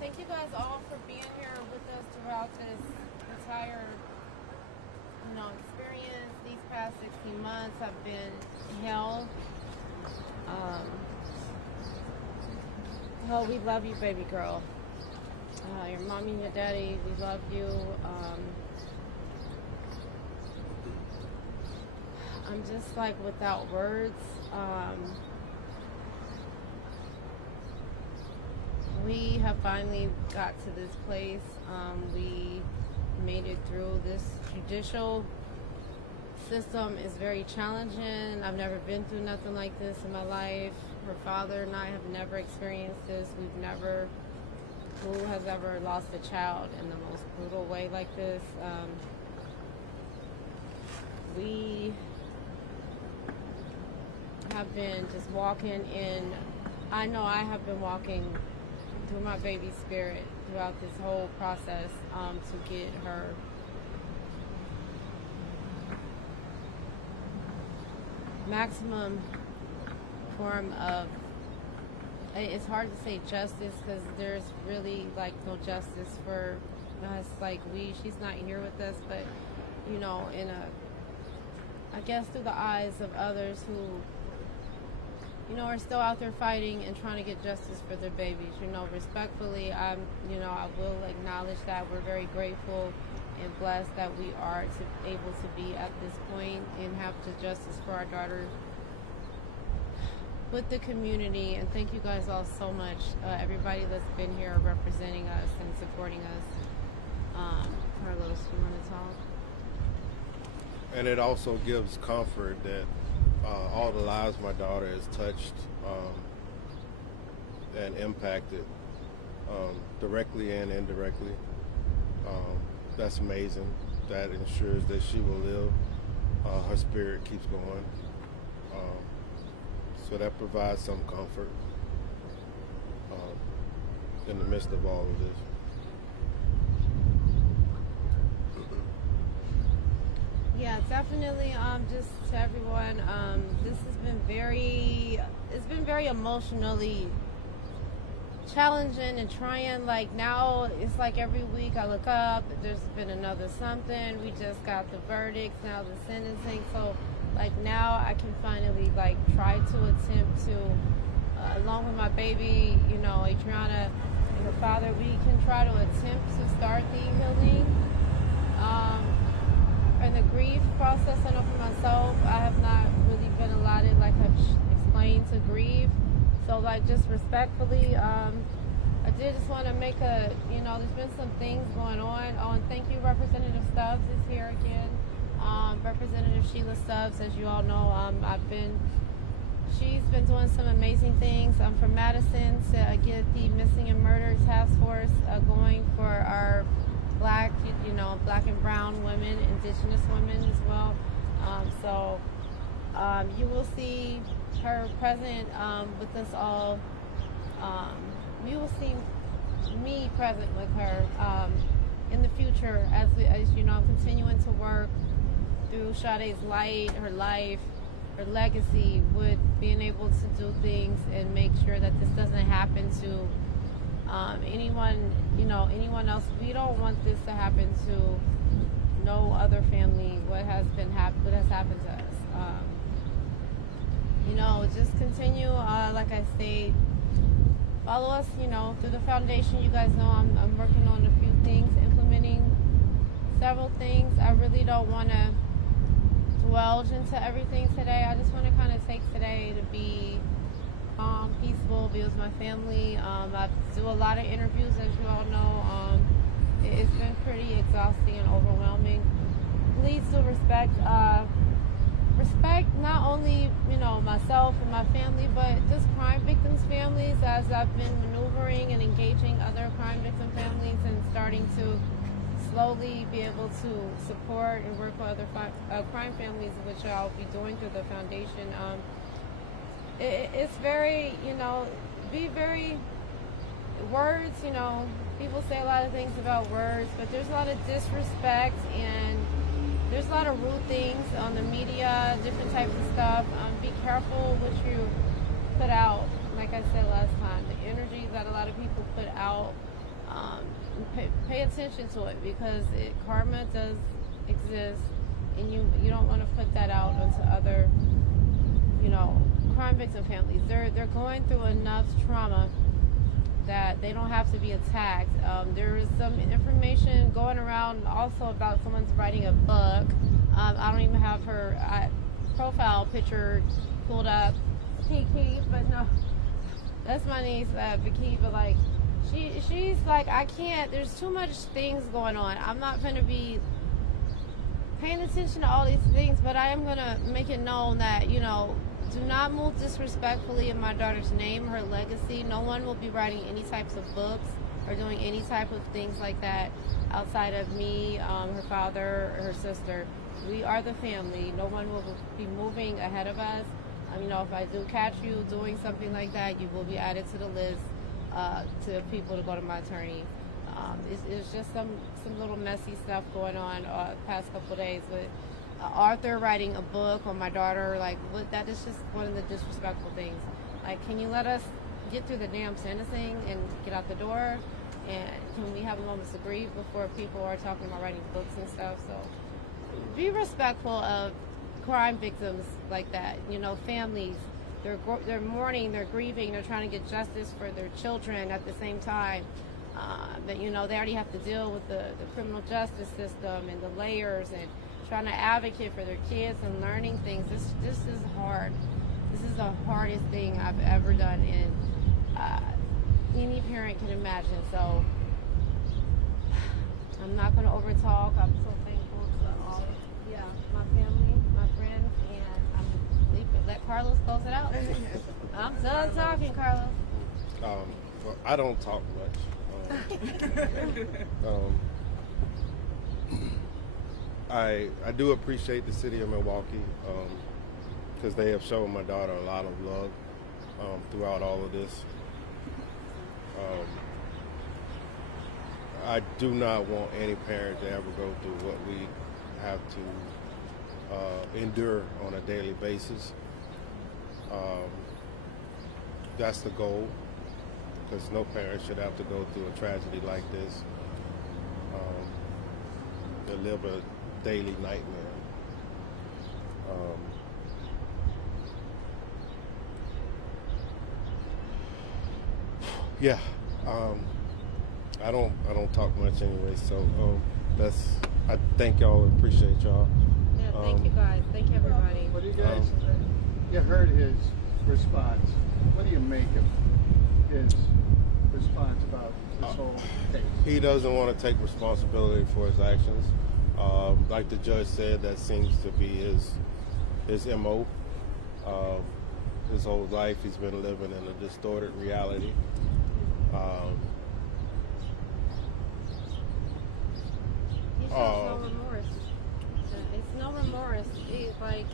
Thank you guys all for being here with us throughout this entire, experience. These past 16 months have been hell. Oh, we love you, baby girl. Your mommy and your daddy, we love you. I'm just like without words. We have finally got to this place. We made it through. This judicial system is very challenging. I've never been through nothing like this in my life. Her father and I have never experienced this. Who has ever lost a child in the most brutal way like this? We have been just walking in, I know I have been walking through my baby's spirit throughout this whole process to get her maximum form of, it's hard to say justice because there's really like no justice for us. Like she's not here with us, but I guess through the eyes of others who are still out there fighting and trying to get justice for their babies. Respectfully, I will acknowledge that we're very grateful and blessed that we are able to be at this point and have the justice for our daughter with the community. And thank you guys all so much. Everybody that's been here representing us and supporting us. Carlos, you want to talk? And it also gives comfort that all the lives my daughter has touched and impacted directly and indirectly. That's amazing. That ensures that she will live. Her spirit keeps going. So that provides some comfort in the midst of all of this. Yeah, definitely. Just to everyone, this has been very emotionally challenging and trying. Like now, it's like every week I look up, there's been another something. We just got the verdicts, now the sentencing. So like now I can finally like try to attempt to, along with my baby, Adriana and her father, we can try to attempt to start the healing. And the grief process, I know for myself, I have not really been allotted, like I've explained, to grieve. So, like, just respectfully, I did just want to make there's been some things going on. Oh, and thank you, Representative Stubbs is here again. Representative Sheila Stubbs, as you all know, she's been doing some amazing things. I'm from Madison to get the Missing and Murdered Task Force going for our Black and brown women, indigenous women as well. So you will see her present with us all. You will see me present with her in the future as I'm continuing to work through Sade's light, her life, her legacy, with being able to do things and make sure that this doesn't happen to anyone else. We don't want this to happen to no other family. What has happened to us. Just continue. Like I say, follow us. Through the foundation. You guys know I'm working on a few things, implementing several things. I really don't want to dwell into everything today. I just want to kind of take today to be calm, peaceful, be with my family. I do a lot of interviews, as you all know. It's been pretty exhausting and overwhelming. Please do respect not only myself and my family, but just crime victims' families, as I've been maneuvering and engaging other crime victim families and starting to slowly be able to support and work with other crime families, which I'll be doing through the foundation. It's very, be very, words, people say a lot of things about words, but there's a lot of disrespect and there's a lot of rude things on the media, different types of stuff. Be careful what you put out. Like I said last time, the energy that a lot of people put out pay attention to it, because karma does exist, and you don't want to put that out onto other, crime victim families. They're going through enough trauma that they don't have to be attacked. There is some information going around also about someone's writing a book. I don't even have her profile picture pulled up. Kiki, but no, that's my niece, Vicky. But like, she's like, I can't. There's too much things going on. I'm not going to be paying attention to all these things, but I am going to make it known that, do not move disrespectfully in my daughter's name, her legacy. No one will be writing any types of books or doing any type of things like that outside of me, her father, her sister. We are the family. No one will be moving ahead of us. If I do catch you doing something like that, you will be added to the list to people to go to my attorney. It's just some little messy stuff going on the past couple of days with Arthur writing a book on my daughter. Like, that is just one of the disrespectful things. Like, can you let us get through the damn sentencing and get out the door? And can we have a moment to grieve before people are talking about writing books and stuff? So be respectful of crime victims like that. Families, they're mourning, they're grieving, they're trying to get justice for their children at the same time. But they already have to deal with the criminal justice system and the layers, and trying to advocate for their kids and learning things. This is hard. This is the hardest thing I've ever done, and any parent can imagine. So I'm not going to overtalk. I'm so thankful to all, my family, my friends, and I'm leaving. Let Carlos close it out. I'm done talking, Carlos. Well, I don't talk much. I do appreciate the city of Milwaukee, because they have shown my daughter a lot of love throughout all of this. I do not want any parent to ever go through what we have to endure on a daily basis. That's the goal, because no parent should have to go through a tragedy like this. To live a daily nightmare. I don't talk much anyway, so I thank y'all and appreciate y'all. Yeah, thank you guys. Thank you, everybody. What do you guys, you heard his response. What do you make of his response about this whole case? He doesn't want to take responsibility for his actions. Like the judge said, that seems to be his MO. His whole life he's been living in a distorted reality. He shows no remorse. It's no remorse. He faked,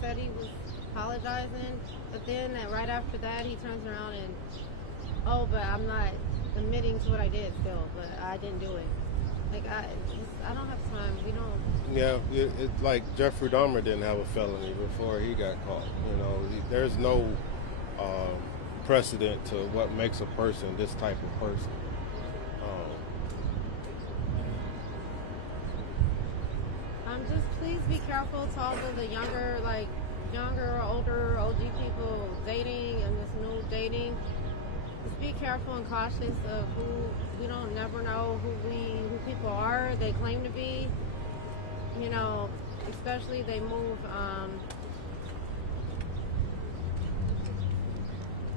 said he was apologizing, but then right after that he turns around and, but I'm not admitting to what I did still, but I didn't do it. Like, I don't have time. We don't. Yeah, it's like Jeffrey Dahmer didn't have a felony before he got caught. There's no precedent to what makes a person this type of person. Just please be careful to all of the younger or older OG people dating and this new dating. Just be careful and cautious of who we don't never know who people are. They claim to be, especially they move.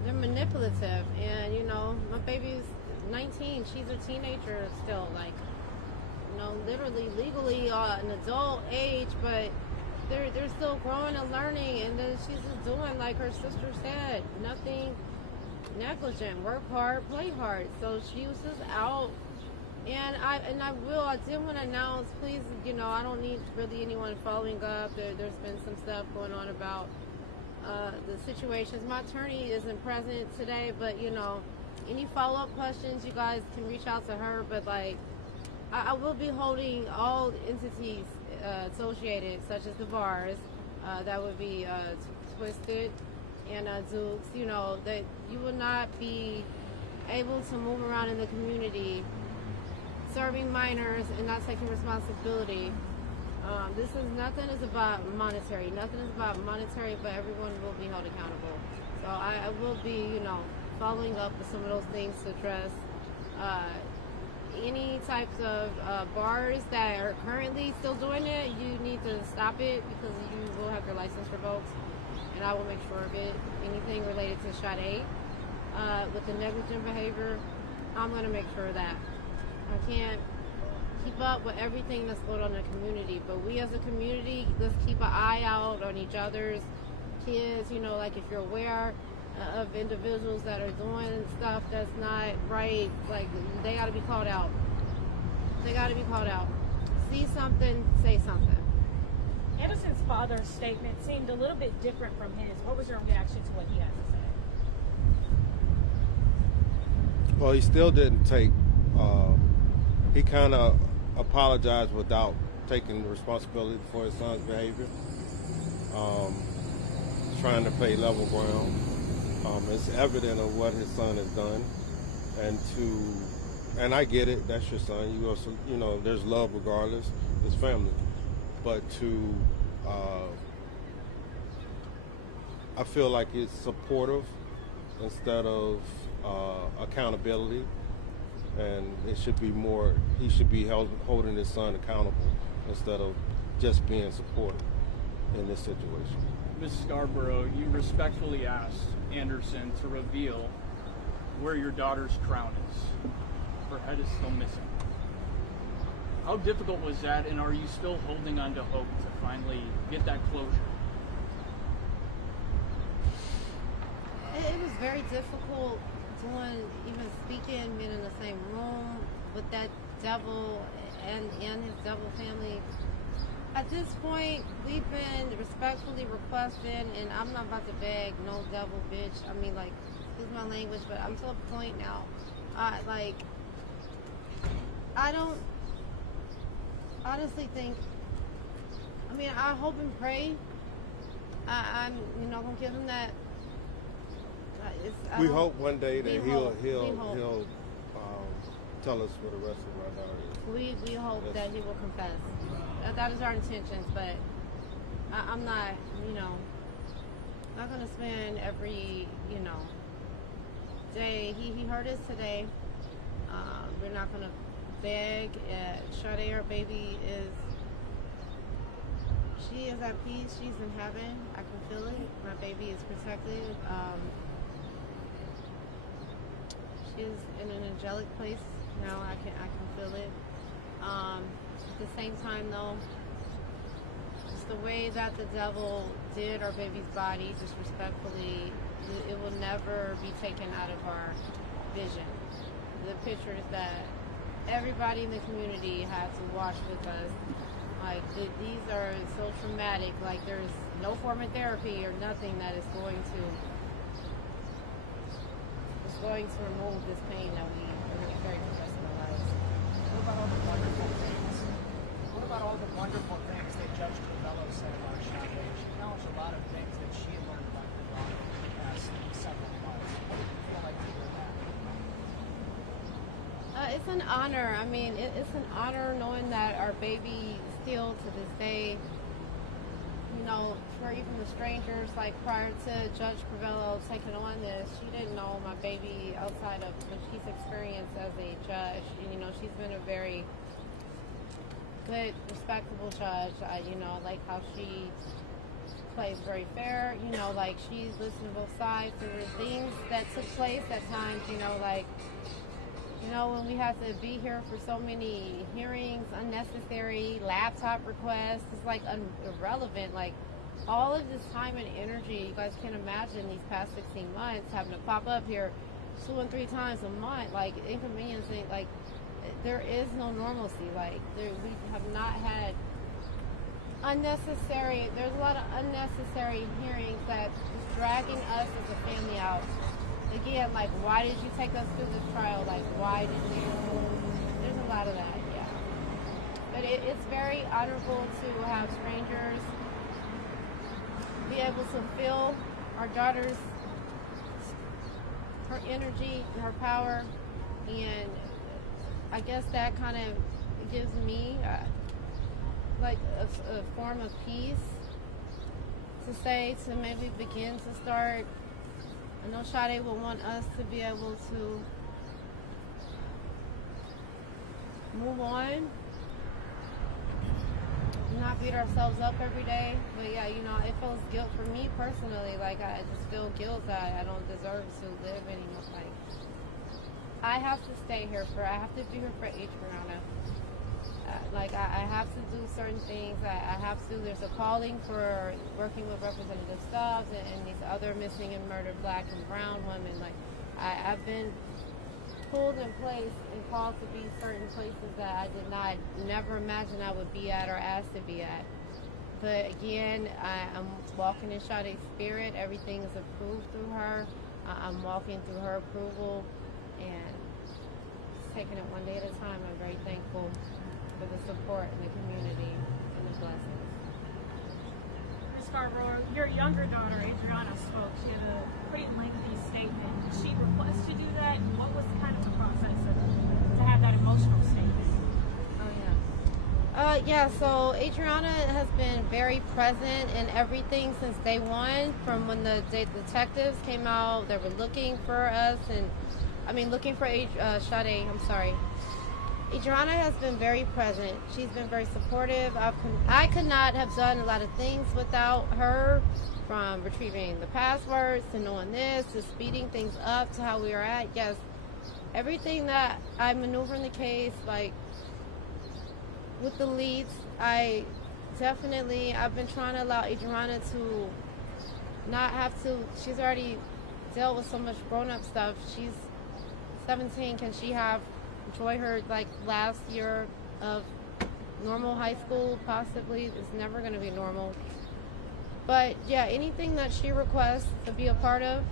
They're manipulative, and my baby's 19. She's a teenager still, literally legally an adult age, but they're still growing and learning, and then she's just doing like her sister said, nothing negligent, work hard, play hard. So she was just out, and I did want to announce, please, I don't need really anyone following up. There's been some stuff going on about the situations. My attorney isn't present today, but any follow-up questions, you guys can reach out to her. But I will be holding all entities associated, such as the bars, that would be Twisted and Dukes, that you will not be able to move around in the community, serving minors and not taking responsibility. This is nothing is about monetary. Nothing is about monetary, but everyone will be held accountable. So I will be, following up with some of those things to address any types of bars that are currently still doing it. You need to stop it because you will have your license revoked, and I will make sure of it. Anything related to Sade with the negligent behavior, I'm going to make sure of that. I can't keep up with everything that's going on in the community, but we as a community, let's keep an eye out on each other's kids. Like if you're aware of individuals that are doing stuff that's not right, like they got to be called out. They got to be called out. See something, say something. Anderson's father's statement seemed a little bit different from his. What was your reaction to what he had to say? Well, he still didn't take. He kind of apologized without taking responsibility for his son's behavior. Trying to play level ground. It's evident of what his son has done, and I get it. That's your son. You also, there's love regardless. It's family, but I feel like it's supportive instead of accountability, and it should be more. He should be holding his son accountable instead of just being supportive in this situation. Ms. Scarborough, you respectfully asked Anderson to reveal where your daughter's crown is. Her head is still missing. How difficult was that, and are you still holding on to hope to finally get that closure? It was very difficult even speaking, being in the same room with that devil and his devil family. At this point, we've been respectfully requesting, and I'm not about to beg no devil bitch. I mean, like, excuse my language, but I'm to a point now. I don't honestly think. I mean, I hope and pray. I'm gonna give him that. We hope one day that he'll hope. tell us where the rest of our daughter is. We hope that he will confess. That is our intentions, but I'm not, not gonna spend every, day. He hurt us today. We're not gonna beg. Sade, our baby, she is at peace. She's in heaven. I can feel it. My baby is protected. She's in an angelic place now. I can feel it. At the same time, though, just the way that the devil did our baby's body, disrespectfully, it will never be taken out of our vision. The pictures that everybody in the community had to watch with us, like these are so traumatic. Like there's no form of therapy or nothing that is going to remove this pain that we are very progressive in our lives. What about all the wonderful things? What about all the wonderful things that Judge Covello said about Sade? She acknowledged a lot of things that she had learned about her daughter in the past several months. What did you feel like to hear that? It's an honor. I mean, it's an honor knowing that our baby still to this day, for even the strangers, like prior to Judge Covello taking on this, she didn't know my baby outside of what she's experienced as a judge. And, she's been a very good, respectable judge. I like how she plays very fair. Like she's listened to both sides. There were things that took place at times, when we had to be here for so many hearings, unnecessary laptop requests, it's like irrelevant. Like all of this time and energy, you guys can imagine these past 16 months having to pop up here 2 and 3 times a month, like inconveniencing. Like there is no normalcy. Like we have not had unnecessary. There's a lot of unnecessary hearings that is dragging us as a family out. Again, like, why did you take us through this trial? Like, why did you? There's a lot of that, yeah. But it's very honorable to have strangers be able to feel our daughter's her energy, her power, and I guess that kind of gives me like a form of peace to say, to maybe begin to start. I know Sade will want us to be able to move on, not beat ourselves up every day. But yeah, you know, it feels guilt for me personally. Like, I just feel guilt that I don't deserve to live anymore. Like, I have to stay here I have to be here for Adriana. I have to do certain things. I have to, there's a calling for working with Representative Stubbs and these other missing and murdered black and brown women. Like, I've been pulled in place and called to be certain places that I never imagine I would be at or asked to be at. But again, I'm walking in Sade's spirit. Everything is approved through her. I'm walking through her approval and just taking it one day at a time. I'm very thankful for the support in the community and the blessings. Ms. Scarborough, your younger daughter, Adriana, spoke. She had a pretty lengthy statement. Did she request to do that? And what was kind of the process to have that emotional statement? Yeah, so Adriana has been very present in everything since day one. From when the detectives came out, they were looking for us, looking for Sade, I'm sorry. Adriana has been very present. She's been very supportive. I could not have done a lot of things without her, from retrieving the passwords to knowing this to speeding things up to how we are at. Yes, everything that I maneuver in the case, like with the leads, I've been trying to allow Adriana to not have to, she's already dealt with so much grown-up stuff. She's 17. Can she enjoy her last year of normal high school? Possibly. It's never going to be normal. But yeah, anything that she requests to be a part of,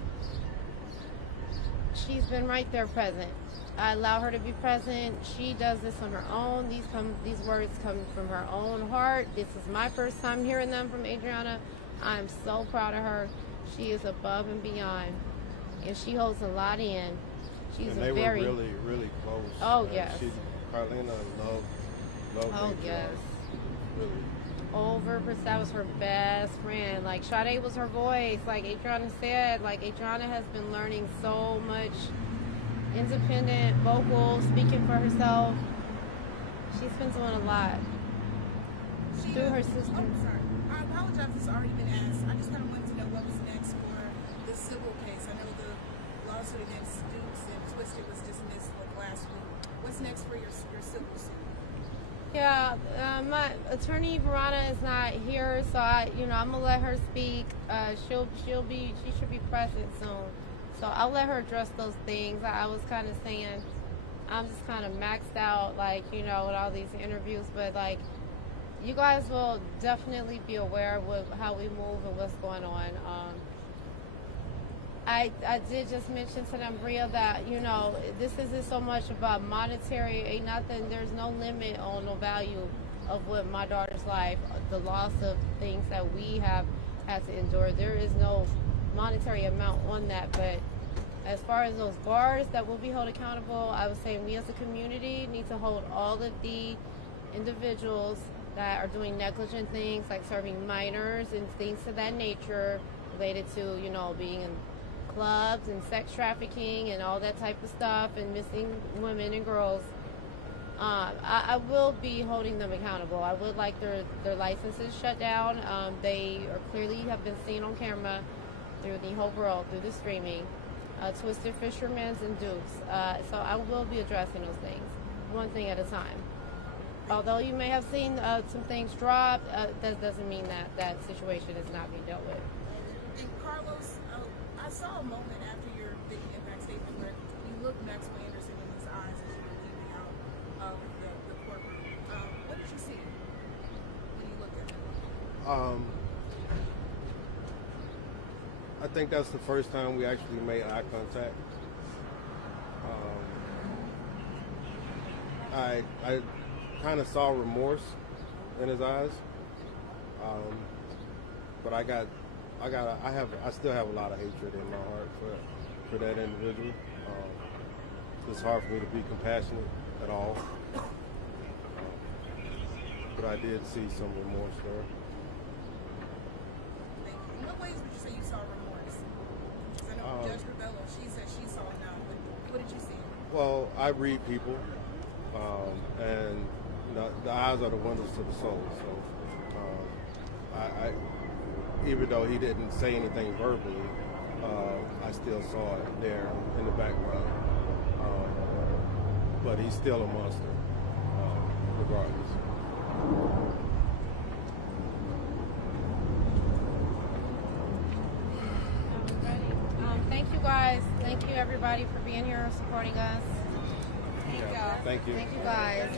she's been right there present. I allow her to be present. She does this on her own. These words come from her own heart. This is my first time hearing them from Adriana. I'm so proud of her. She is above and beyond, and she holds a lot in. She's and they were really, really close. Oh, yes. Carlina loved Oh, Adriana. yes. Really. That was her best friend. Like, Sade was her voice. Like Adriana said, Adriana has been learning so much independent vocal, speaking for herself. She's been doing a lot through her sister. Oh, sorry. I apologize if it's already been asked. I just kind of wanted to know what was next for the civil case. I know the lawsuit against Dukes and Twisted was dismissed last week. What's next for your civil suit? Yeah, my attorney Verona is not here, so I'm gonna let her speak. She should be present soon, so I'll let her address those things. I was kind of saying I'm just kind of maxed out, with all these interviews, but you guys will definitely be aware of how we move and what's going on. I did just mention to them, Bria, that, this isn't so much about monetary, ain't nothing, there's no limit on no value of what my daughter's life, the loss of things that we have had to endure. There is no monetary amount on that, but as far as those bars that will be held accountable, I was saying we as a community need to hold all of the individuals that are doing negligent things, like serving minors and things of that nature related to, being in clubs and sex trafficking and all that type of stuff and missing women and girls. I will be holding them accountable. I would like their licenses shut down. They are clearly have been seen on camera through the whole world, through the streaming. Twisted Fishermen's and Dukes. So I will be addressing those things, one thing at a time. Although you may have seen some things drop, that doesn't mean that situation is not being dealt with. And Carlos, I saw a moment after your big impact statement where you looked Maxwell Anderson in his eyes as you were leaving out of the courtroom. What did you see when you looked at him? I think that's the first time we actually made eye contact. I kind of saw remorse in his eyes, but I still have a lot of hatred in my heart for that individual. It's hard for me to be compassionate at all. But I did see some remorse there. Thank you. In what ways would you say you saw remorse? Because I know Judge Rebello, she said she saw it now, but what did you see? Well, I read people, and the eyes are the windows to the soul. So, I even though he didn't say anything verbally, I still saw it there in the background. But he's still a monster, regardless. Thank you guys. Thank you everybody for being here and supporting us. Thank you. Thank you guys.